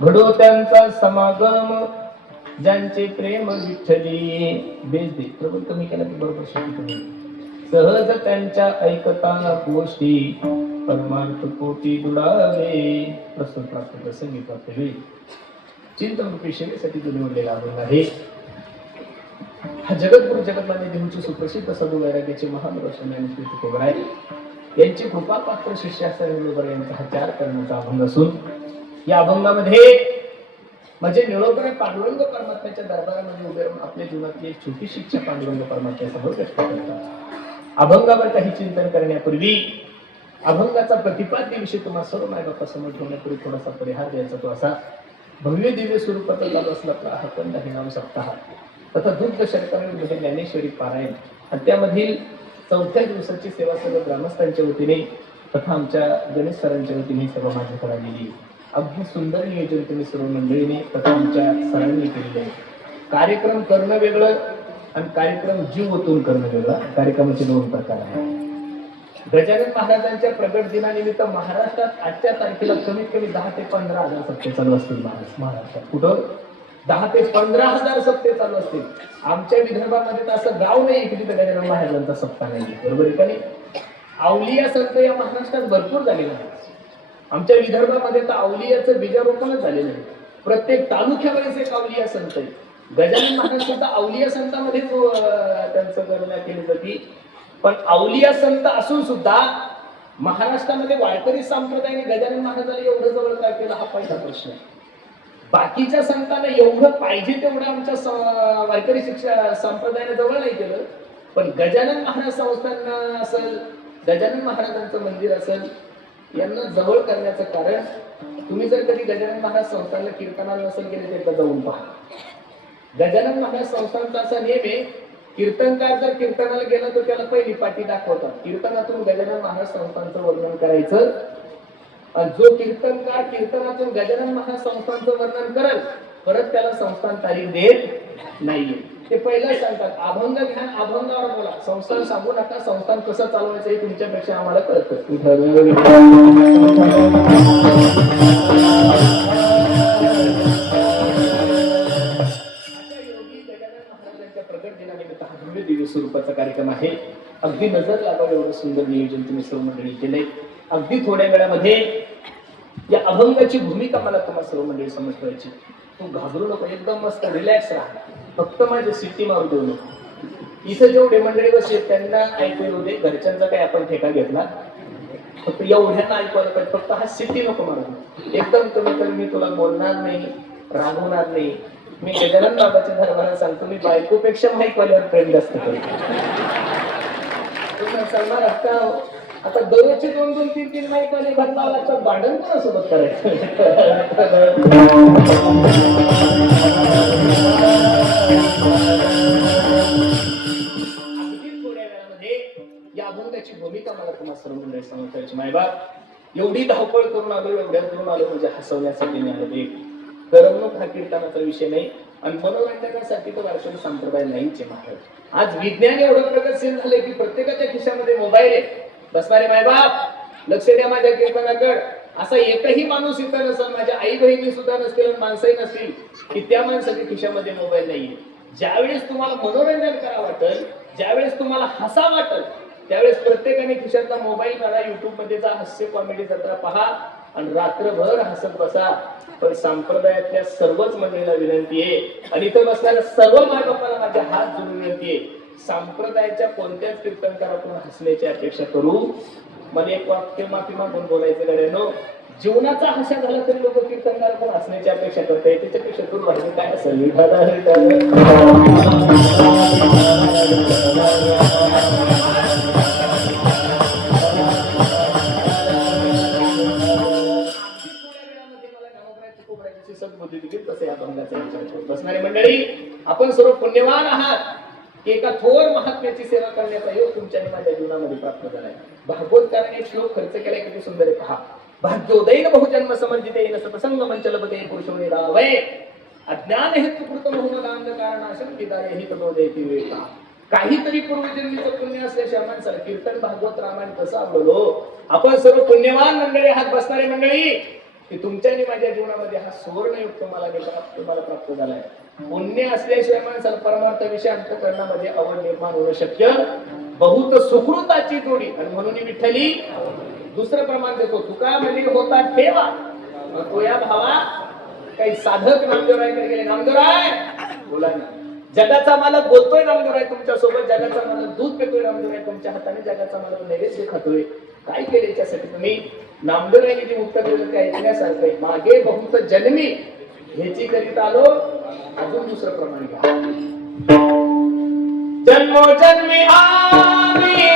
घडो त्यांचा समागम ज्यांचे प्रेम विठ्ठली. बेस दे प्रभू तुम्ही केला की बरोबर शिकतो. सहज त्यांच्या ऐकता गोष्टी परमार्थ कोटी दुडावे. प्रस्तुत प्राप्त प्रसंगी प्राप्त होईल. चिंतन रूपी सेवेसाठी तुम्ही निवडलेला आहे. हा जगद्गुरु जगन्नाथ देवचे सुप्रसिद्ध साधू वैराग्याचे महान रोशन आणि कीर्तिकोबराय यांची कृपा पात्र शिष्य असणारे यांचा हा 4 करण्याचा अभंग असून या अभंगामध्ये म्हणजे निळोबर पांडुरंग परमात्म्याच्या दरबारामध्ये उभे राहून आपल्या जीवनातली एक छोटीशी इच्छा पांडुरंग परमात्म्यासमोर व्यक्त करतात. अभंगावर काही चिंतन करण्यापूर्वी अभंगाचा प्रतिपाद्य विषय तुम्हाला सर्व मायबापासमोर ठेवण्यापूर्वी थोडासा परिहार द्यायचा तो असा. भव्य दिव्य स्वरूपाचा चालू असला हा कंद नाम सप्ताह तथा दुग्ध शर्कराने ज्ञानेश्वरी पारायण आणि त्यामधील 4थ्या दिवसाची सेवा सर्व ग्रामस्थांच्या वतीने तथा आमच्या गणेश सरांच्या वतीने सर्व माझ्याकडे आलेली अगदी सुंदर नियोजन तुम्ही सर्व मंडळीने तथा आमच्या सरांनी केलेले आहे. कार्यक्रम करणं वेगळं आणि कार्यक्रम जीव ओतून करणं वेगळं. कार्यक्रमाचे 2 प्रकार आहेत. गजानन महाराजांच्या प्रगट दिनानिमित्त महाराष्ट्रात आजच्या तारखेला कमीत कमी 10 ते 15 हजार सप्ते चालू असतील. महाराष्ट्रात कुठं 10 ते 15 हजार सप्ते चालू असतील. आमच्या विदर्भामध्ये तर असं गाव नाही की तिथे गजानन महाराजांचा सप्ताह नाही. बरोबर आहे का नाही? अवलिया संत या महाराष्ट्रात भरपूर झालेला आहे. आमच्या विदर्भामध्ये तर अवलियाचं बीजारोपणच झालेलं आहे. प्रत्येक तालुक्यावरच एक अवलिया संत आहे. गजानन महाराज सुद्धा अवलिया संतांमध्ये त्यांचं गणना केली जाते. पण अवलिया संत असून सुद्धा महाराष्ट्रामध्ये वारकरी संप्रदायाने गजानन महाराजाला एवढं जवळ काय केलं हा पहिला प्रश्न आहे. बाकीच्या संतांना एवढं पाहिजे तेवढं आमच्या वारकरी शिक्षा संप्रदायाने जवळ नाही केलं. पण गजानन महाराज संस्थांना असेल गजानन महाराजांचं मंदिर असेल यांना जवळ करण्याचं कारण तुम्ही जर कधी गजानन महाराज संस्थानला कीर्तनाला नसेल गेले तर एकदा जाऊन पहा. गजानन महाराज संस्थानचा असा नियम आहे कीर्तनकार जर कीर्तनाला गेला तर त्याला पहिली पाटी दाखवतात. कीर्तनातून गजानन महाराज संस्थानचं वर्णन करायचं आणि जो कीर्तनकार कीर्तनातून गजानन महाराज संस्थानचं वर्णन करेल परत त्याला संस्थान तारीख देत नाहीये. ते पहिलं सांगतात अभंग घ्या अभंगावर बोला. संस्थान सांगू नका. संस्थान कसं चालवायचं हे तुमच्यापेक्षा आम्हाला कळतं. प्रगट दिनानिमित्त हा भव्य दिव्य स्वरूपाचा कार्यक्रम आहे. अगदी नजर लागावं एवढं सुंदर नियोजन तुम्ही सर्व मंडळी केलंय. अगदी थोड्या वेळामध्ये या अभंगाची भूमिका मला तुम्हाला सर्व मंडळी समज ठेवायची. तू घाबरू नको. एकदम मस्त रिलॅक्स राहा. फक्त माझे सिटी मारू देऊ नको. इथं जेवढे मंडळी बसले त्यांना ऐकू येऊ दे. घरच्यांचा काही आपण ठेका घेतला फक्त एवढ्यांना ऐकवलं पाहिजे. फक्त हा सिटी नको मारू. एकदम कमी तर मी तुला बोलणार नाही रागवणार नाही. मी गजानन बाबाच्या दरबारात सांगतो मी बायकोपेक्षा माईकवाल्यावर प्रेम जास्त करतो. सांगणार आता दररोजचे 2-2, 3-3 माईकवाले भरला भांडण कोणासोबत करायचं. अगदी थोड्या वेळामध्ये या अभंगाची भूमिका मला तुम्हाला सर्व मंडळी सांगायची. मायबाप एवढी धावपळ करून आलो एवढ्या करून आलो म्हणजे हसवण्यासाठी नाही आलो. एक करमणूक हा कीर्तनाचा विषय नाही आणि मनोरंजनासाठी तो वारकरी संप्रदाय नाहीच आहे. महाराज आज विज्ञान एवढं प्रगतशील झालंय की प्रत्येकाच्या खिशामध्ये मोबाईल आहे. बसणारे मायबाप लक्ष द्या माझ्या कीर्तनाकडे. असा एकही माणूस इथं नसेल माझ्या आई बहिणी सुद्धा नसतील माणसंही नसतील की त्या माणसाच्या खिशामध्ये मोबाईल नाहीये. ज्यावेळेस तुम्हाला मनोरंजन करा वाटेल ज्यावेळेस तुम्हाला हसा वाटेल त्यावेळेस प्रत्येकाने खिशातला मोबाईल काढा. युट्यूब मध्ये जा हास्य कॉमेडी जत्रा पहा आणि रात्रभर हसत बसा. पण संप्रदायातल्या सर्वच मंडळीला विनंती आहे आणि इथं बसणाऱ्या सर्व मायबापाला माझ्या हात जोडून विनंती आहे. संप्रदायाच्या कोणत्याच कीर्तनकारातून हसण्याची अपेक्षा करू. मला एक वाक्य माफी मागून बोलायचं गड्यानो. जीवनाचा हसा झाला तरी लोक कीर्तनकारातून हसण्याची अपेक्षा करताय. त्याच्यापेक्षा दुर्भाग्य काय असेल. बसणारी मंडळी आपण सर्व पुण्यवान आहात की एका थोर महात्म्याची सेवा करण्याचा योग तुमच्या माझ्या जीवनामध्ये प्राप्त झालाय. भागवतकाराने एक श्लोक खर्च केलाय किती सुंदर आहे पहा. भाग्योदयन बहुजन्म समंजिते सत्संग मंचलपते पुरुषोनी रावय अज्ञान हेतु कृत बहुमदांध कारणाशं विदाय हि तदोदयति वेळा. काहीतरी पूर्वजन्मीचं पुण्य असल्याशिवाय माणसाला कीर्तन भागवत रामायण कसं आवडलो. आपण सर्व पुण्यवान मंडळी आहात. बसणारे मंडळी की तुमच्याने माझ्या जीवनामध्ये हा सुवर्णयुग तुम्हाला प्राप्त झालाय. पुण्य असल्याशिवाय माणसाला परमार्थ विषय अंतःकरणामध्ये आवड निर्माण होणं शक्य. बहुत सुकृताची जोडी. आणि म्हणून विठ्ठली दुसरं प्रमाण देतो, तुका म्हणे होता ठेवा तो या भावा. काही साधक नामदेवरायकडे गेले, नामदेवराय बोला ना. जगाचा मालक बोलतोय नामदेवराय तुमच्या सोबत, जगाचा मालक दूध पितोय नामदेवराय तुमच्या हाताने, जगाचा मालक नैवेद्य खातोय, काय केले याच्यासाठी तुम्ही? नामदेवरायने जे उत्तर दिलं ते ऐकण्यासारखं आहे. मागे बहुत जन्मी ह्याची करीत आलो. अजून दुसरं प्रमाण घ्या, जन्मोजन्मी आम्ही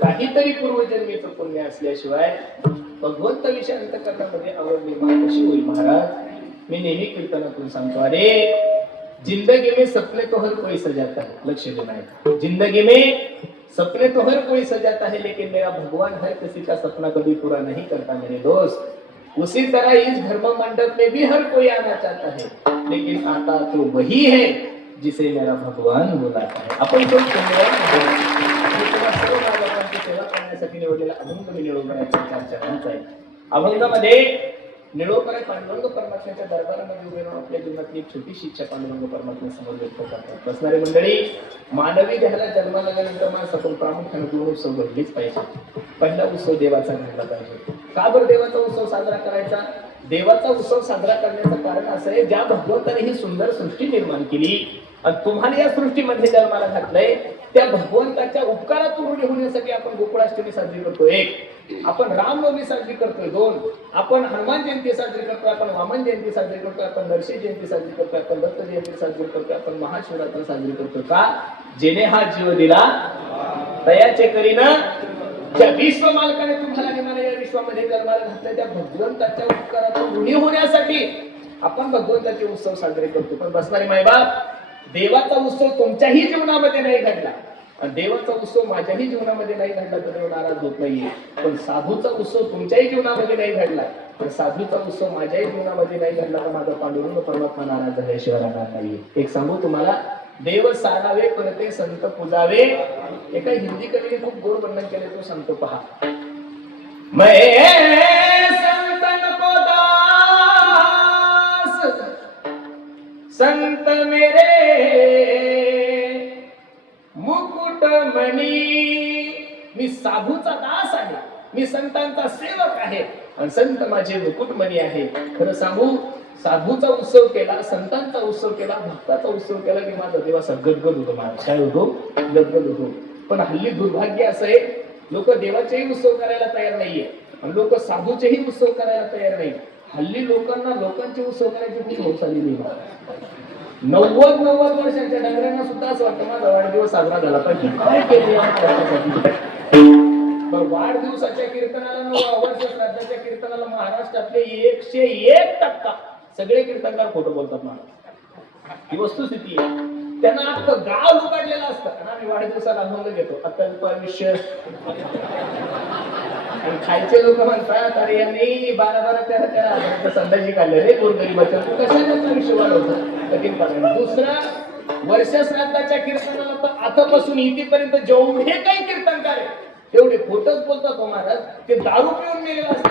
काहीतरी पूर्वजन्मीचं पुण्य असल्याशिवाय भगवंत विषय अंतःकरणामध्ये आवड निर्माण कशी होईल? महाराज, मी नेहमी कीर्तनातून सांगतो, अरे जिंदगी में सपने तो हर कोई सजाता है. लक्ष देना है, जिंदगी में सपने तो हर कोई सजाता है, लेकिन मेरा भगवान हर किसी का सपना कभी पूरा नहीं करता मेरे दोस्त. उसी तरह इस धर्म मंडप में भी हर कोई आना चाहता है, लेकिन आता तो वही है जिसे मेरा भगवान बुलाता है. आपण तो सेवा करण्यासाठी निवडलेला अभंग मी निळोपरायचा चर्चा आहे. अभंगामध्ये निळोपराय पांडुरंग परमात्म्याच्या दरबारामध्ये उभे राहून आपल्या जीवनातली एक छोटीशी इच्छा पांडुरंग परमात्म्यासमोर व्यक्त करतात. बसणारी मंडळी, मानवी देहाला जन्माला आल्यानंतर माणसातून प्रामुख्याने दोन उत्सव घडलीच पाहिजे. पहिला उत्सव देवाचा घडला पाहिजे. का बरं देवाचा उत्सव साजरा करायचा? देवाचा उत्सव साजरा करण्याचं कारण असं आहे, ज्या भगवंताने ही सुंदर सृष्टी निर्माण केली आणि तुम्हाला या सृष्टीमध्ये जन्माला घातलंय, त्या भगवंताच्या उपकारातून ऋणी होण्यासाठी आपण गोकुळाष्टमी साजरी करतो. एक, आपण रामनवमी साजरी करतोय. दोन, आपण हनुमान जयंती साजरी करतोय, आपण वामन जयंती साजरी करतोय, आपण नरसिंह जयंती साजरी करतोय, आपण दत्त जयंती साजरी करतोय, आपण महाशिवरात्र साजरी करतोय. का? जेने हा जीव दिला तयाचे करीन. ज्या विश्व मालकाने तुम्हाला निर्माण या विश्वामध्ये जन्माला घातलंय, त्या भगवंताच्या उपकारातून ऋणी होण्यासाठी आपण भगवंताचे उत्सव साजरे करतो. पण बसणारे मायबाप, देवाचा उत्सव तुमच्याही जीवनामध्ये नाही घडला आणि देवाचा उत्सव माझ्याही जीवनामध्ये नाही घडला तर देव नाराज होत नाहीये. पण साधूचा उत्सव तुमच्याही जीवनामध्ये नाही घडला, पण साधूचा उत्सव माझ्याही जीवनामध्ये नाही घडला तर माझा पांडुरंग परमात्मा नाराज झाल्याशिवाय राहणार नाहीये. एक सांगू तुम्हाला, देव सारावे परते संत पूजावे. एका हिंदी कवीने खूप गोड वर्णन केले, तो सांगतो पहा. मैं संतन को दास संत मेरे मुकुटमणी, मी साधूचा दास आहे, मी संतांचा सेवक आहे आणि संत माझे मुकुटमणी आहे. खरं सांगू, साधूचा उत्सव केला, संतांचा उत्सव केला, भक्ताचा उत्सव केला की माझा देव असा गदगद होतो. माझा काय होतो? गदगद होतो. पण हल्ली दुर्भाग्य असं आहे, लोक देवाचेही उत्सव करायला तयार नाहीये आणि लोक साधूचेही उत्सव करायला तयार नाही. हल्ली लोकांना लोकांचे उत्सव करायची खूप हौस आलेली आहे. 90 वर्षांच्या डंगरांना सुद्धा असं वाटतं माझा वाढदिवस साजरा झाला पाहिजे. काय केले पण वाढदिवसाच्या कीर्तनाला, वर्ष श्राद्धाच्या कीर्तनाला महाराष्ट्रातले 101% सगळे कीर्तनकार खोटं बोलतात. महाराज ही वस्तुस्थिती आहे. त्यांना अख्खं गाव लुबाडलेलं असतं आणि आम्ही वाढदिवसाला आनंद घेतो. अत्यल्प आयुष्य आणि खायचे लोक म्हणतात अरे यांनी 12-13 हजाराचं संध्याची काढले रे गोरगरीबाच्या, कशाला आयुष्य वाढवतं कठीण कारण. दुसरं, वर्ष श्राद्धाच्या कीर्तनाला तर आतापासून इथेपर्यंत जेवढे काही कीर्तनकार आहे तेवढे खोटच बोलतात हो महाराज. ते दारू पिऊन मेलेलं असतं.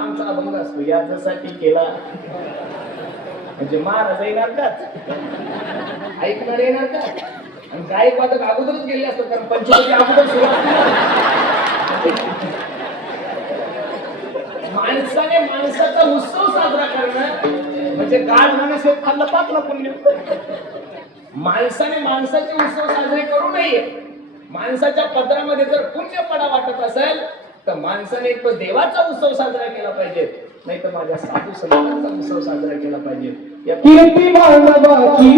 आमचा अभंग असतो याच्यासाठी केला म्हणजे महाराज येणार का, ऐकणार येणार का, आणि गायक वादक अगोदरच गेले असतात कारण पंचवटी अगोदर सुरुवात. माणसाने माणसाचा उत्सव साजरा करणं म्हणजे गाड माणूस खाल्लं पातला पुण्य. माणसाने माणसाचे उत्सव साजरे करू नये. माणसाच्या पदरामध्ये जर पुण्य पडा वाटत असेल तर माणसाने एक देवाचा उत्सव साजरा केला पाहिजे, नाही तर माझ्या साधू संतांचा उत्सव साजरा केला पाहिजे. कीर्ती मानवाची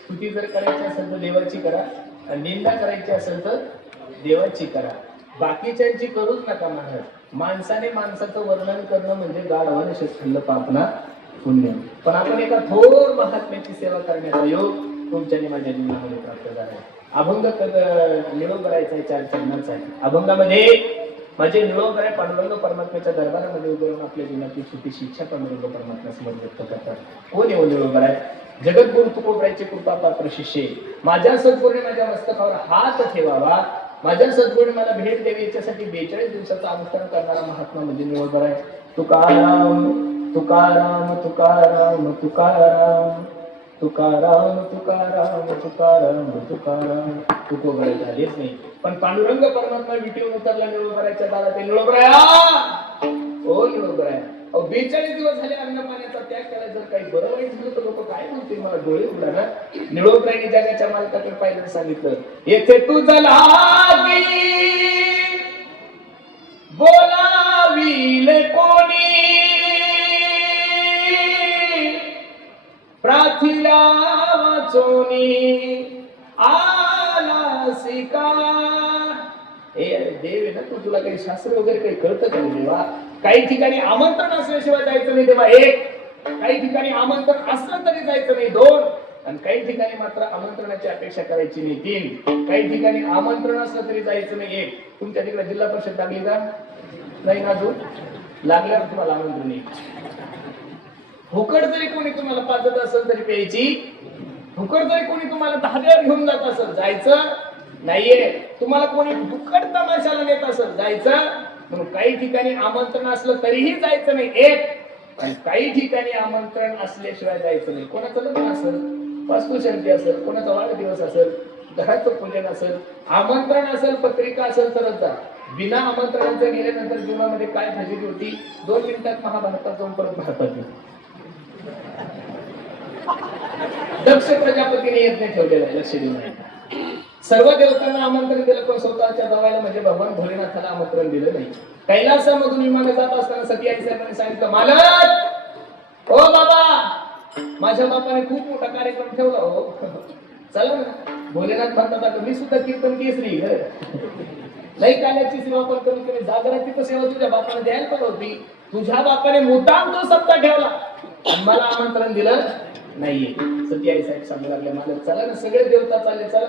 स्तुती जर करायची असेल तर देवाची करा, निंदा करायची असेल तर देवाची करा, बाकीच्यांची करूच नका. महाराज माणसाने माणसाचं वर्णन करणं म्हणजे गाढवाने शेतखंड पापना पुण्य. पण आपण एका थोर महात्म्याची सेवा करण्याचा योग तुमच्याने माझ्या जीवनामध्ये प्राप्त झाला आहे. अभंग निरोप करायचा आहे, 4 चरणांचा आहे. अभंगामध्ये माझे निरोप आहे पांडुरंग परमात्म्याच्या दरबारामध्ये उभे राहून आपल्या जीवनाची छोटीशी इच्छा पांडुरंग परमात्म्यासमोर व्यक्त करतात. कोण येऊन निरोप आहे? जगद्गुरु तुकोबरायचे कृपा पात्र शिष्य, माझ्या सद्गुरूने माझ्या मस्तकावर हात ठेवावा, माझ्या सद्गुरूने मला भेट द्यावी याच्यासाठी 42 दिवसाचं अनुष्ठान करणारा महात्मा म्हणजे निवडणार आहे. तुकाराम तुकाराम तुकाराम तुकाराम तुकाराम तुकाराम तुकाराम तुकाराम. तुकोबराय झालेच नाही, पण पांडुरंग परमात्मा विटीवर उतरला निवडबरायच्या दारात. निवडबराया ओ निवडबराया, 42 दिवस झाले अन्न पाण्याचा त्याग केला. जर काही बरं वाईट झालं तर लोक काय म्हणतील? मला डोळे उघडा. निळोबरायने जगाच्या मालकाकडे पाहिलं, सांगितलं येथे तुझं लागी बोलाविले कोणी, प्राथिला वाचोनी आला सिका. देव आहे ना, तू तुला काही शास्त्र वगैरे काही कळतं का देवा? काही ठिकाणी आमंत्रण असल्याशिवाय जायचं नाही तेव्हा 1, काही ठिकाणी आमंत्रण असलं तरी जायचं नाही 2, आणि काही ठिकाणी मात्र आमंत्रणाची अपेक्षा करायची नाही 3, काही ठिकाणी आमंत्रण असलं तरी जायचं नाही 1. तुमच्या तिकडे जिल्हा परिषद लागली का? नाही ना, अजून लागल्यावर तुम्हाला आमंत्रण येईल. फुकट जरी कोणी तुम्हाला पाजत असेल तरी प्यायची, फुकट जरी कोणी तुम्हाला धाब्यावर घेऊन जात असेल जायचं नाहीये, तुम्हाला कोणी फुकट तमाशाला नेत असेल जायचं. म्हणून काही ठिकाणी आमंत्रण असलं तरीही जायचं नाही 1, आणि काही ठिकाणी आमंत्रण असल्याशिवाय जायचं नाही. कोणाचं लग्न असेल, वास्तुशांती असेल, कोणाचा वाढदिवस असेल, घराचं पूजन असेल, आमंत्रण असेल, पत्रिका असेल तरच जा. बिना आमंत्रणाचं गेल्यानंतर जीवनामध्ये काय फजिती होती? 2 मिनिटात महाभारतात जाऊन परत भारतात येईल. दक्ष प्रजापतीने यज्ञ ठेवलेला आहे, लक्ष देऊ नये. सर्व देवतांना आमंत्रण दिलं पण स्वतःच्या जवळला म्हणजे भगवान भोलेनाथाला आमंत्रण दिलं नाही. कैलासामधून विमाने जात असताना सती आई साहेबांनी सांगितलं, मालक ओ बाबा, माझ्या बापाने खूप मोठा कार्यक्रम ठेवला हो, चला ना. भोलेनाथ म्हणतात, मी सुद्धा कीर्तन केसरी नाही काल्याची सेवा पण कमी कमी जागराची तर सेवा तुझ्या बापाने द्यायला पण होती. तुझ्या बापाने मुद्दाम तो सप्ताह ठेवला आणि मला आमंत्रण दिलं नाहीये. सती आई साहेब सांगू लागले, मालक चला ना, सगळे देवता चालले चला.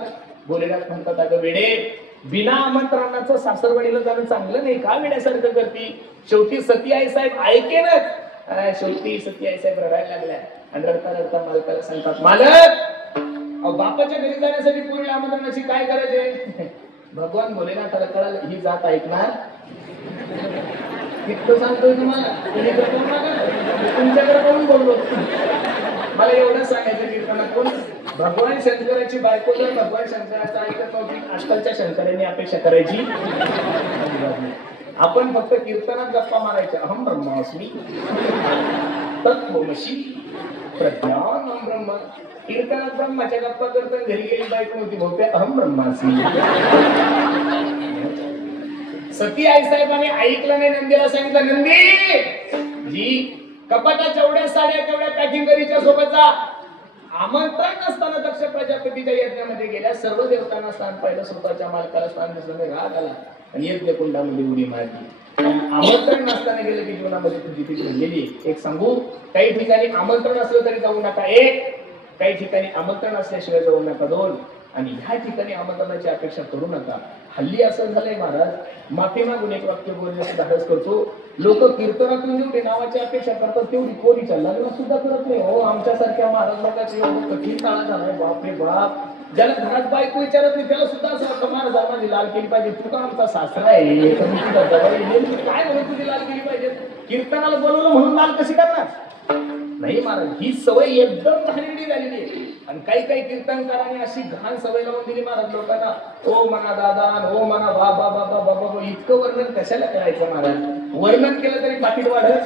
भोलेनाथ म्हणतात, अगं वेडे, बिना आमंत्रणाचं सासरवाडीला जाणं चांगलं नाही का, वेड्यासारखं करती. शेवटी सती आई साहेब ऐकेनच. शेवटी सती आई साहेब रडायला लागल्या आणि रडता रडता मालकाला सांगतात, मालक बापाच्या घरी जाण्यासाठी पूर्वी आमंत्रणाची काय गरज आहे. भगवान भोलेनाथाला कळालं, ही जात ऐकणार. इतकं सांगतोय तुम्हाला, तुमच्याकडे कोण बोललो. मला एवढं सांगायचं कीर्तनात, कोण भगवान शंकराची बायको जर भगवान शंकराचं ऐकत नव्हती, आजकालच्या शंकरांनी अपेक्षा करायची. आपण फक्त कीर्तनात गप्पा मारायच्या, अहम ब्रह्मास्मी तत्त्वमसी प्रज्ञानम ब्रह्म. कीर्तनात ब्रह्माच्या गप्पा करताना घरी गेली बायको नव्हती, भोवत्या अहम ब्रह्मास्मी. सती आई साहेबांनी ऐकलं नाही, नंदीला सांगितलं, नंदी जी कपाटाच्या एवढ्या साड्या तेवढ्या पॅकिंग करीच्या सोबत जा. आमंत्रण नसताना दक्ष प्रजापतीच्या यज्ञामध्ये गेल्या, सर्व देवतांना स्थान पाहिलं, स्वतःच्या मालकाला स्थान दिसलं, राग आला आणि यज्ञ कुंडामध्ये उडी मारली. आमंत्रण नसताना गेलं की जीवनामध्ये तुझी ती घडलेली. एक सांगू, काही ठिकाणी आमंत्रण असलं तरी जाऊ नका एक, काही ठिकाणी आमंत्रण असल्याशिवाय जाऊ नका दोन, आणि ह्या ठिकाणी आमंत्रणाची अपेक्षा करू नका. हल्ली असं झालंय महाराज, माफी मागून एक वाक्य बोलण्याचं धाडस करतो. लोक कीर्तनातून जेवढी नावाची अपेक्षा करतात तेवढी कोणीच्या लग्न सुद्धा करत नाही हो. आमच्यासारख्या महाराज लोकांची एवढं कठीण काळ झालाय, बापरे बाप. ज्याला घरात बायको विचारत नाही त्याला सुद्धा असं वाटतं, महाराज माझी लाल केली पाहिजे, तू का आमचा सासरा आहे, काय म्हणून तुझी लाल केली पाहिजे. कीर्तनाला बोलवलं म्हणून लाल कशी करणार. नाही महाराज, ही सवय एकदम घाणेरडी झालेली आहे. आणि काही काही कीर्तनकारांनी अशी घाण सवय लावून दिली महाराज लोकांना. ओ म्हणा दादा, ओ म्हणा बाबा बाबा बाबा, इतकं वर्णन कशाला करायचं महाराज. वर्णन केलं तरी पाकिट वाढत,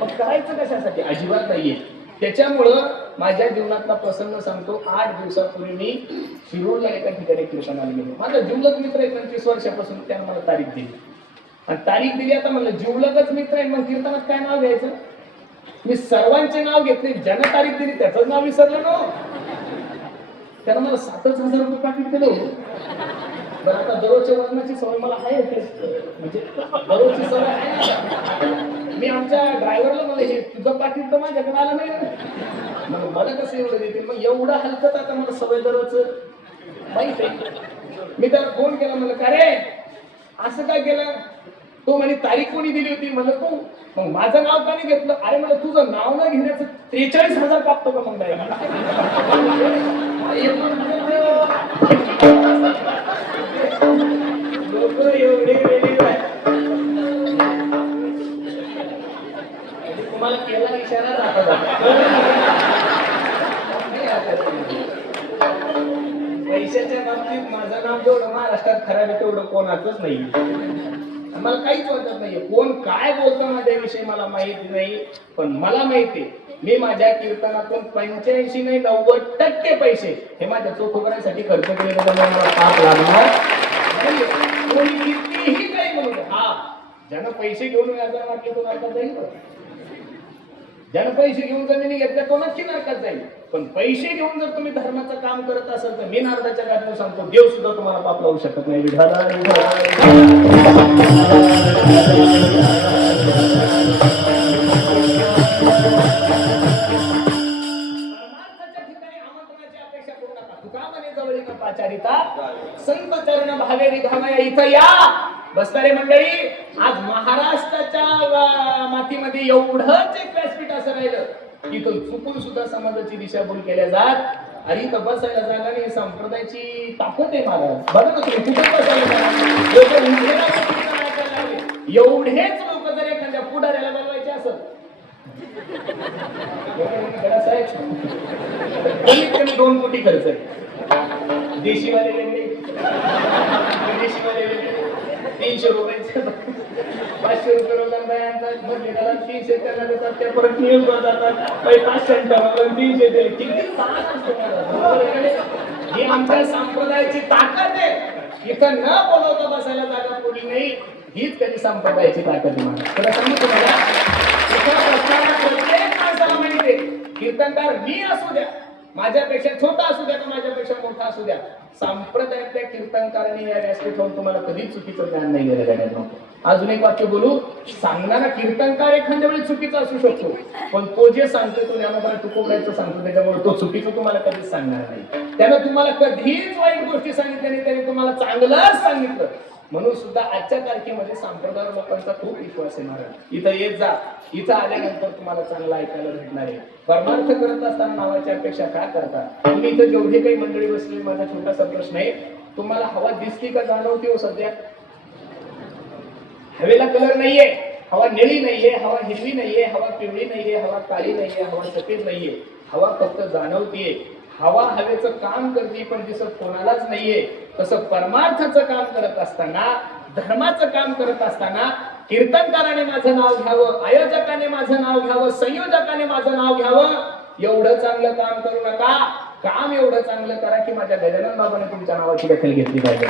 मग करायचं कशासाठी, अजिबात नाहीये. त्याच्यामुळं माझ्या जीवनातला प्रसंग सांगतो. 8 दिवसापूर्वी मी शिरूरला एका ठिकाणी कीर्तनाला गेलो. माझा जीवलग मित्र आहे, 25 वर्षापासून त्यानं मला तारीख दिली आणि तारीख दिली. आता म्हणलं जीवलगच मित्र आहे, मग कीर्तनात काय नाव घ्यायचं. मी सर्वांचे नाव घेतले, ज्यानं तारीख दिली त्याचं नाव विसरलं ना. त्यानं मला 7,000 रुपये पाकिट दिलं. बरं, आता दररोजच्या वजनाची सवय मला आहे, म्हणजे दररोजची सवय आहे. मी आमच्या ड्रायव्हरला मला हे तुझं पाकिट तर माझ्याकडे आलं नाही, मग मला कसं एवढं देते. मग एवढं हलकत आता मला सवय दररोज माहित आहे. मी त्याला फोन केला, म्हणलं का रे असं काय केलं. तो म्हणे तारीख कोणी दिली होती. म्हणलं तू. मग माझं नाव का नाही घेतलं. अरे मला तुझं नाव न घेण्याचं 43,000 कापतो का मग. लोक एवढे वेगळे तुम्हाला केला इशारा पैशाच्या बाबतीत माझं नाव जेवढं महाराष्ट्रात खराब आहे तेवढं कोणाचंच नाही. मला काहीच वाटत नाहीये, कोण काय बोलतं माझ्याविषयी मला माहिती नाही, पण मला माहिती मी माझ्या कीर्तनातून 85 नाही 90% पैसे हे माझ्या चोखोबऱ्यासाठी खर्च केले. मला पाप लागणार कोणी कितीही काही म्हणून. हा, ज्यानं पैसे घेऊन व्याजाला वाटले तो नरकात जाईल. ज्यानं पैसे घेऊन जमिनी घेतल्या तो नक्की नरकात जाईल. पण पैसे घेऊन जर तुम्ही धर्माचं काम करत असाल तर मी नारदाच्या गाठीने सांगतो, देव सुद्धा तुम्हाला पाप लावू शकत नाही. संत चरण भावे विधामया इथं या. बसणारे मंडळी, आज महाराष्ट्राच्या मातीमध्ये एवढंच एक व्यासपीठ असं राहिलं की तो चुकून सुद्धा समाजाची दिशाभूल केल्या जात. अरे इथं बसायला जागा नाही, संप्रदायाची ताकद आहे महाराज. बघा ना तुम्ही कुठे बसायला एवढेच लोक जर एखाद्या पुढाऱ्याला बोलवायचे असत कमीत कमी 2 कोटी खर्च आहे. देशीवाले वेगळे, विदेशीवाले वेगळे. 300 रुपये 500 रुपये रोजांना म्हणजे त्याला 300 त्यांना देतात, त्या परत नियम जातात 500 300 दिले. किती ही आमच्या संप्रदायाची ताकद आहे. इथं न बोलवता बसायला जागा पुरली नाही, हीच कधी संप्रदायाची ताकद आहे. मला खरं सांगू तुम्हाला, इथं बसणाऱ्या प्रत्येक माणसाला माहिती आहे, कीर्तनकार मी असू द्या, माझ्यापेक्षा छोटा असू द्या, माझ्यापेक्षा मोठा असू द्या, संप्रदायातल्या कीर्तनकारांनी या व्यासपीठ होऊन तुम्हाला कधीच चुकीचं ज्ञान नाही दिलं नको. अजून एक वाक्य बोलू, सांगणारा कीर्तनकार एखाद्या वेळी चुकीचा असू शकतो, पण तो जे सांगतोय तो ज्ञानोबाला तुकोबरायचं सांगतो, त्याच्यामुळे तो चुकीचं तुम्हाला कधीच सांगणार नाही. त्यानं तुम्हाला कधीच वाईट गोष्टी सांगितल्या नाही, त्याने तुम्हाला चांगलंच सांगितलं. म्हणून सुद्धा आजच्या तारखेमध्ये संप्रदाय लोकांचा खूप विश्वास आहे महाराज. इथं येत जा, इथं आल्यानंतर तुम्हाला चांगलं ऐकायला भेटणार आहे. परमार्थ करत असताना नावाची अपेक्षा का करता? तुम्ही इथं जेवढी काही मंडळी बसली, माझा छोटासा प्रश्न आहे, तुम्हाला हवा दिसती का जाणवती हो सध्या? हवेला कलर नाहीये, हवा निळी नाहीये, हवा हिरवी नाहीये, हवा पिवळी नाहीये, हवा काळी नाहीये, हवा सफेद नाहीये, हवा फक्त जाणवतीये. हवा हवेचं काम करते पण दिसत कोणालाच नाहीये. तसं परमार्थाचं काम करत असताना, धर्माचं काम करत असताना, कीर्तनकाराने माझं नाव घ्यावं, आयोजकाने माझं नाव घ्यावं, संयोजकाने माझं नाव घ्यावं, एवढं चांगलं काम करू नका. काम एवढं चांगलं करा की माझ्या गजानन बाबाने तुमच्या नावाची दखल घेतली पाहिजे.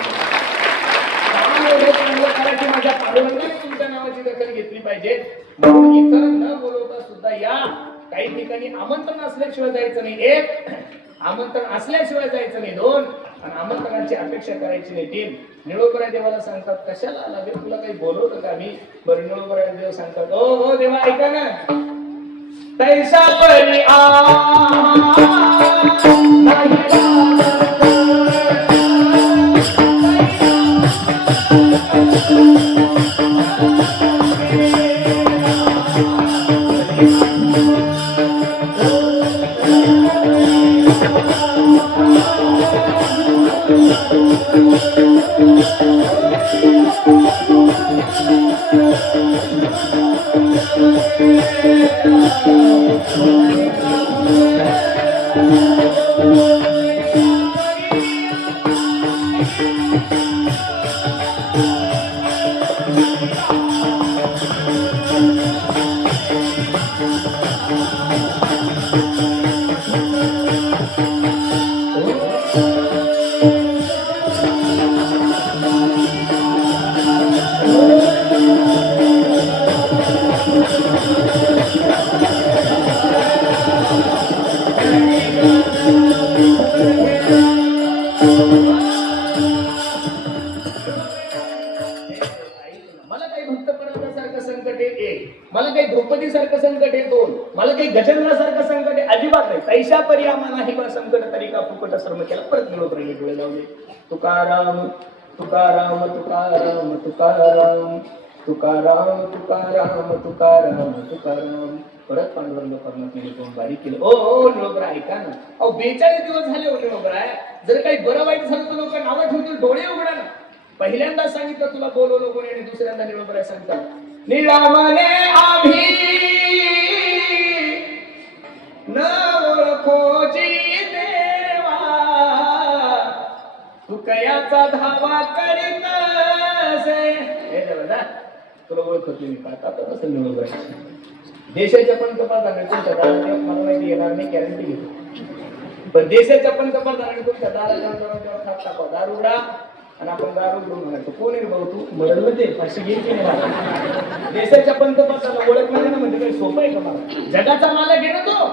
काम एवढं चांगलं करा की माझ्या पांडुरंगाने तुमच्या नावाची दखल घेतली पाहिजे. म्हणून इतर न बोलवता सुद्धा या. काही ठिकाणी आमंत्रण असल्याशिवाय जायचं नाही, एक, आमंत्रण असल्याशिवाय जायचं नाही, दोन, आणि आमंत्रणाची अपेक्षा करायची नाही, तीन. निळोबराय देवाला सांगतात, कशाला आला बे, तुला काही बोलवतं का मी? बरं, निळोबराय देव सांगतात, ओ हो देवा ऐका ना, तैसा परी मला काही द्रौपदी सारखं संकट आहे, दोन, मला काही गजेंद्रासारखं संकट आहे, अजिबात नाही. तैशा परी आम्हाला ही संकट तरी का फुकट श्रम केला. परत निरोप राहिले, डोळे लावले. तुकाराम तुकाराम तुकाराम तुकाराम तुकाराम तुकाराम तुकाराम तुकाराम. परत पांडुरंग परमात्मा निरोप बारीक केलं. ओ निरोपराय ऐका ना, अहो 42 दिवस झाले हो निरोपराय, जर काही बरं वाईट झालं तर लोक नावं ठेवतील, डोळे उघडा ना. पहिल्यांदा सांगितलं तुला बोलवलं कोणी, आणि दुसऱ्यांदा निरोपराय सांगतात, निरामने आम्ही न ओळखोची देवा, तू कयाचा धावा करीत असे. हे देवा तुला ओळखतो मी का? आता कसं निरोपराय देशाच्या पंतप्रधानाने तुमच्या दारात मला माहिती येणार नाही, गॅरंटी घेतो, पण देशाच्या पंतप्रधानाने तुमच्या दारात हात टाका, दार उघडा, आणि आपण दारू घेऊन म्हणायचो, कोण आहे भाऊ तू? मरल ते फाशी घेईल की नाही? देशाच्या पंतप्रधानाला ओळख नाही ना, म्हणजे काही सोपं आहे का? मला जगाचा मालक आहे ना तो,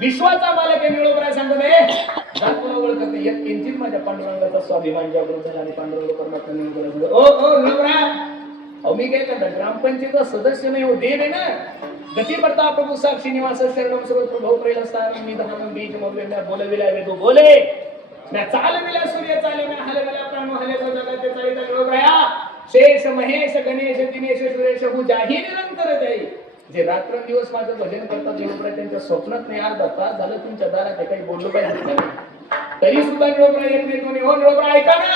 विश्वाचा मालक आहे. निळोबराय सांगतो तुला ओळखत नाही, एक किंचित माझ्या पांडुरंगाचा स्वाभिमान जागृत झाला, आणि पांडुरंग परमात्मा निळोबराय ओ निळोबराय, अहो मी काय करता, ग्रामपंचायतचा सदस्य नाही हो, देव आहे ना. गती पडता प्रभू साक्षी निवास शरणम सर्व भाऊ प्रेलस्थान मी दहानम बीज मोगले बोलविला वे तो बोले ना, चालविला सूर्य चाले ना, हलविला प्राण हले तो जगते चालिता निळोबराया. शेष महेश गणेश दिनेश सुरेश हु जाही निरंतर जाई. जे रात्रंदिवस माझं भजन करतात निळोबराय, त्यांच्या स्वप्नात नाही अर्धा तास झालं तुमच्या दारात काही बोललो पाहिजे, तरी सुद्धा निळोबराय येत नाही कोणी. हो निळोबराय ऐका ना,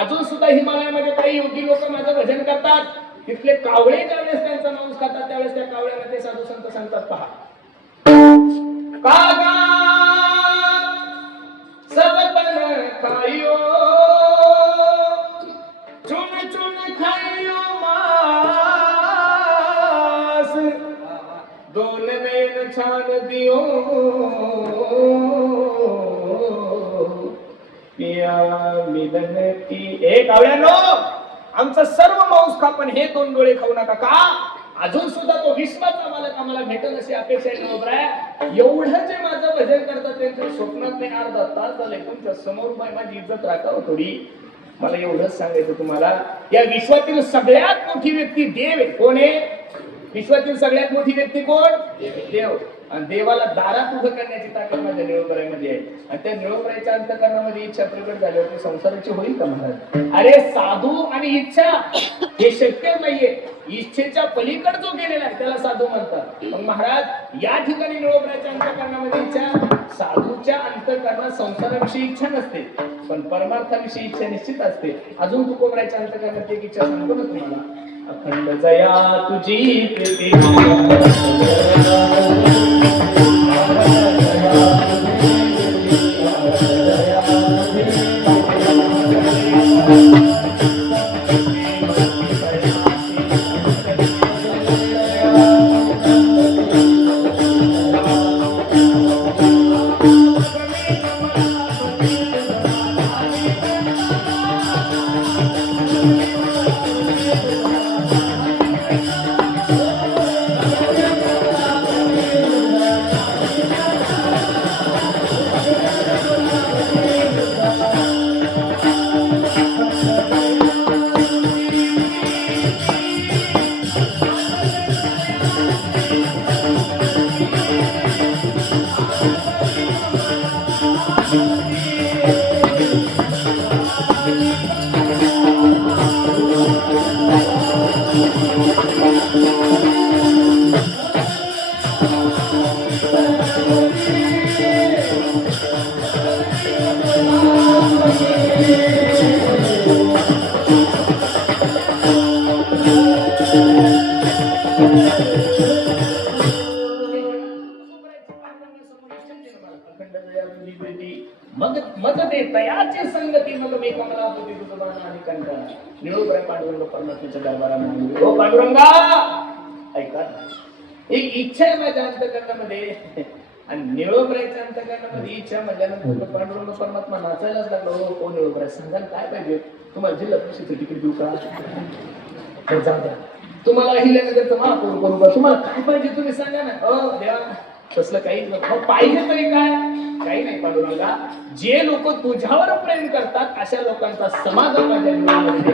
अजून सुद्धा हिमालयामध्ये काही योगी लोक माझं भजन करतात. तिथले कावळे ज्यावेळेस त्यांचा मांस खातात, त्यावेळेस त्या कावळ्यांना ते साधू संत सांगतात, पहा कागा सबतन खाइयो चुन चुन खाइयो मास, दोन नयन छान दियो पिया विनंती एक आवळ्यानो आमचं सर्व मांस खा पण हे 2 डोळे खाऊ नका का अजून सुद्धा तो विश्वाचा मालक आम्हाला भेटेल अशी अपेक्षा आहे नवरा एवढं जे माझं भजन करतात त्यांच्या स्वप्नात नाही अर्धा तास झाले तुमच्या समोर माझी इज्जत राखावं थोडी मला एवढंच सांगायचं तुम्हाला या विश्वातील सगळ्यात मोठी व्यक्ती देव आहे कोण आहे विश्वातील सगळ्यात मोठी व्यक्ती कोण देव आणि देवाला दारात उभं करण्याची ताकद माझ्या निळोपरामध्ये आहे आणि त्या निळोपराच्या अंतःकरणामध्ये इच्छा प्रकट झाल्यावर संसाराची होईल का महाराज अरे साधू आणि इच्छा हे शक्य नाहीये इच्छेच्या पलीकडे जो गेलेला आहे त्याला साधू म्हणतात पण महाराज या ठिकाणी निळोपराच्या अंतःकरणामध्ये इच्छा साधूच्या अंतःकरणात संसाराविषयी इच्छा नसते पण परमार्थाविषयी इच्छा निश्चित असते अजून तू कोबराच्या अंतःकरणात एक इच्छा सांगतो ना तुम्हाला अखंड जया तुझी प्रीती मग ते तयाची संगती मग मी कमला होती तुझं आणि कंटा निळोबराय पांडुरंग परमात्म्याच्या दरबारामध्ये ओ पांडुरंगा ऐका एक इच्छा आहे माझ्या अंतःकरणामध्ये आणि निळोबरायच्या अंतःकरणामध्ये इच्छा म्हटल्यानंतर पांडुरंग परमात्मा नाचायलाच लागलो हो निळोबराय सांगा काय पाहिजे तुम्हाला जिल्हा परिषदेचं तिकीट देऊ का तर जाऊ द्या तुम्हाला हिल्यानगरचं महापौर करू का तुम्हाला काय पाहिजे तुम्ही सांगा ना देवा तसलं काही पाहिजे तरी काय काही नाही पांडुरंगा जे लोक तुझ्यावर प्रेम करतात अशा लोकांचा समाज माझ्या जीवनामध्ये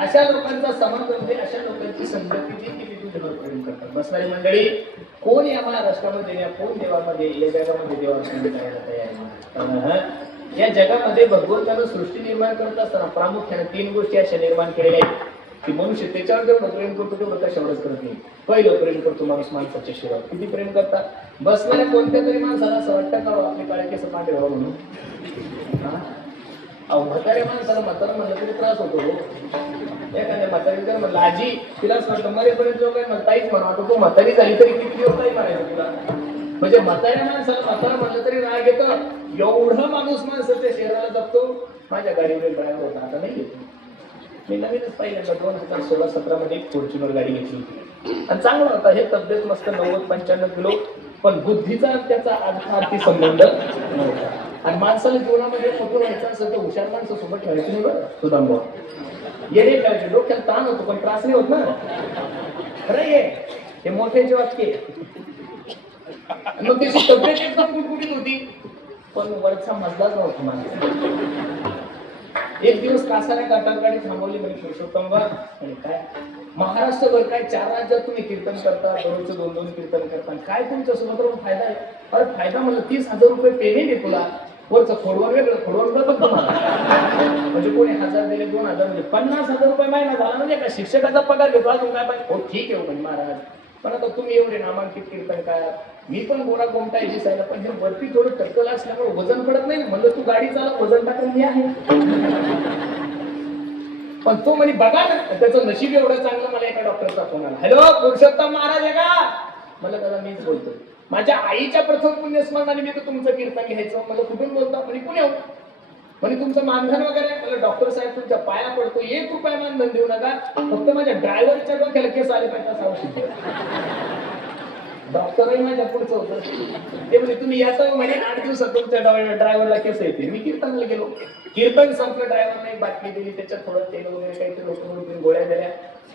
अशा लोकांचा समाज म्हणजे अशा लोकांची संगती जी की ती तुझ्यावर प्रेम करतात. बसणारी मंडळी कोण या महाराष्ट्रामध्ये या कोण देवामध्ये या जगामध्ये देवार्पण करायला तयार आहे? या जगामध्ये भगवंतानं सृष्टी निर्माण करत असताना प्रामुख्याने 3 गोष्टी अशा निर्माण केलेल्या आहेत की मनुष्य त्याच्यावर जेवढं प्रेम करतो तेवढं कशावरच करत नाही. पहिलं प्रेम करतो माणूस माणसाच्या शिवाय. किती प्रेम करतात? बसणाऱ्या कोणत्या तरी माणसाला असं वाटतं का आपली काळे केस पांढरे व्हावं म्हणून? म्हाताऱ्या माणसाला म्हातारा म्हणलं तरी त्रास होतो. एखाद्या म्हातारी जर म्हणलं आजी तिला असं वाटतं मरेपर्यंत जो काही म्हणताईच म्हणा तो म्हातारी झाली तरी किती दिवस नाही म्हणायचं तुला. म्हणजे म्हाताऱ्या माणसाला म्हातारा म्हणलं तरी राग येतं. एवढं माणूस माणसाच्या शरीराला जपतो. माझ्या गाडीवर ड्रायव्हर होता, आता नाही येतो. मी नवीनच पहिल्यांदा 2016-17 मध्ये एक फॉर्च्युनर गाडी घेतली होती आणि चांगला होता. हे तब्येत मस्त 90-95 किलो, पण बुद्धीचा त्याचा आर्थी संबंध नव्हता. आणि माणसाला जीवनामध्ये मोठं व्हायचं असेल तर हुशार माणसं सोबत ठेवायची नाही बरं. सुदाम येणे ठेवायचे. डोक्याला ताण होतो पण त्रास नाही होत ना. खरं हे मोठ्याचे वाक्य. मग त्याची तब्येत एकदम गुटगुटीत होती पण वरचा मजलाच नव्हता माणसा. एक दिवस कासाऱ्या घाटात गाडी थांबवली म्हणजे पुरुषोत्तम आणि काय महाराष्ट्रभर काय 4 राज्यात तुम्ही कीर्तन करता, दररोजचं 2-2 कीर्तन करता, काय तुमच्या सोबत फायदा आहे? अरे फायदा म्हणलं 30,000 रुपये पेमेंट आहे तुला. वरचं खोडवर वेगळं खोडवर बघ तुम्हाला. म्हणजे कोणी 1000 दिले 2000 म्हणजे 50,000 रुपये महिना झाला म्हणजे का शिक्षकाचा पगार घेतो अजून काय पाहिजे. हो ठीक आहे म्हणजे महाराज, पण आता तुम्ही एवढे नामांकित कीर्तन काय मी पण गोरा गोमटा आहे दिसायला पण हे वरती थोडं टक्कल असल्यामुळे वजन पडत नाही. म्हणलं तू गाडी चालव वजन टाकून मी आहे. पण तो म्हणे बघा ना त्याचं नशीब एवढं चांगलं. मला एका डॉक्टरचा फोन आला. हॅलो पुरुषोत्तम महाराज आहे का? मला दादा मीच बोलतोय. माझ्या आईच्या प्रथम पुण्यस्मरणाने मी तर तुमचं कीर्तन घ्यायचं. मला कुठून बोलता? म्हणे पुण्याहून. म्हणे तुमचं मानधन वगैरे? मला डॉक्टर साहेब तुमच्या पाया पडतो 1 रुपया मानधन देऊ नका, फक्त माझ्या ड्रायव्हरच्या डोक्याला केस आले पाहिजे असं औषध. डॉक्टरही माझ्या पुढचं होतं. ते म्हणजे तुम्ही याचं म्हणे 8 दिवसात तुमच्या ड्रायव्हरला केस येते. मी कीर्तनाला गेलो. कीर्तन संपलं. ड्रायव्हरने एक बातमी दिली, त्याच्यात थोडं तेल वगैरे काहीतरी लोक गोळ्या दिल्या.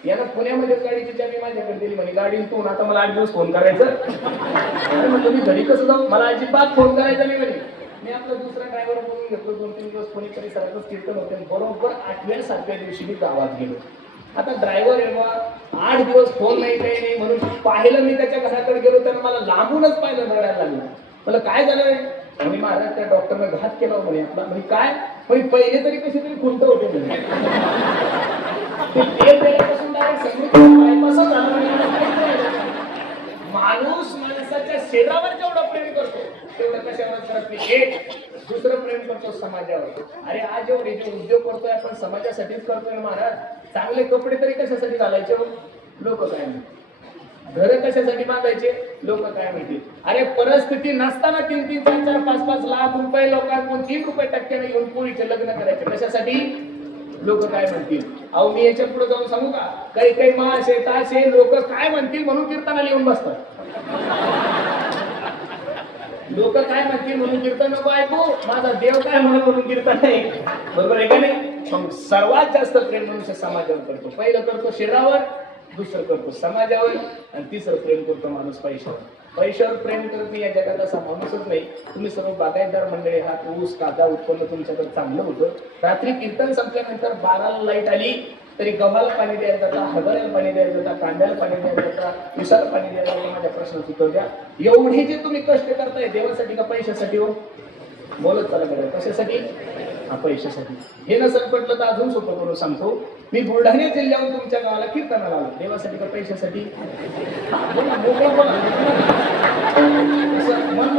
यानं पुण्यामध्ये गाडीची चाबी माझ्याकडे दिली. म्हणे गाडी तू आता मला 8 दिवस फोन करायचं. आणि म्हणतो मी घरी कसं जाऊ? मला अजिबात फोन करायचा नाही म्हणे. मी आपला दुसरा ड्रायव्हर बोलून घेतलो. 2-3 दिवस कोणी परिसरातच कीर्तन होते. बरोबर 8व्या-7व्या दिवशी मी गावात गेलो. आता ड्रायव्हर आहे 8 दिवस फोन नाही काही नाही म्हणून पाहिलं. मी त्याच्या घराकडे गेलो त्यानं मला लांबूनच पाहिलं. रडायला लागलं. मला काय झालं म्हणे महाराज त्या डॉक्टरनं घात केला म्हणे आपला. म्हणजे काय म्हणजे पहिले तरी कशी तरी खुंट होते म्हणे. त्यापासून डायरेक्ट माणूस माणसाच्या शरीरावर जेवढं प्रेम करतो तेवढं कशावर करत नाही. एक दुसरं प्रेम करतो समाजावर. अरे आज एवढे जे उद्योग करतोय आपण समाजासाठीच करतोय महाराज. चांगले कपडे तरी कशासाठी घालायचे? लोक काय म्हणतील. घर कशासाठी बांधायचे? लोक काय म्हणतील. अरे परिस्थिती नसताना 3-3, 4-4, 5-5 लाख रुपये लोकांकडून 3 रुपये टक्क्याने येऊन पोरीचे लग्न करायचे. कशासाठी? लोक काय म्हणतील. अहो मी याच्या पुढे जाऊन सांगू का? काही मासे ताशे लोक काय म्हणतील म्हणून कीर्तनाला येऊन बसतात. लोक काय म्हणतील म्हणून कीर्तन नको ऐकू. माझा देव काय म्हणून कीर्तन नाही. बरोबर आहे का नाही? मग सर्वात जास्त प्रेम मनुष्य समाजावर करतो. पहिलं करतो शरीरावर, दुसरं करतो समाजावर आणि तिसरं प्रेम करतो माणूस पैशावर. पैशावर प्रेम करत नाही या जगात असा माणूसच नाही. तुम्ही सर्व बागायतदार मंडळी आहात. ऊस कांदा उत्पन्न तुमच्याकडे चांगलं होतं. रात्री कीर्तन संपल्यानंतर 12ला लाईट आली तरी गव्हाला पाणी द्यायला जाता, हरभऱ्याला पाणी द्यायला जाता, कांद्याला पाणी द्यायला जाता, ऊसाला पाणी द्यायला जाता. माझ्या प्रश्नाचं उत्तर द्या. एवढे जे तुम्ही कष्ट करताय देवासाठी का पैशासाठी? हो बोलत चला बरं. कशासाठी? हा पैशासाठी. हे नसेल पटलं तर अजून सोपं करून सांगतो. मी बुलढाणा जिल्ह्याहून तुमच्या गावाला कीर्तनाला आलो. देवासाठी का पैशासाठी? बोला मोकळं बोला. मन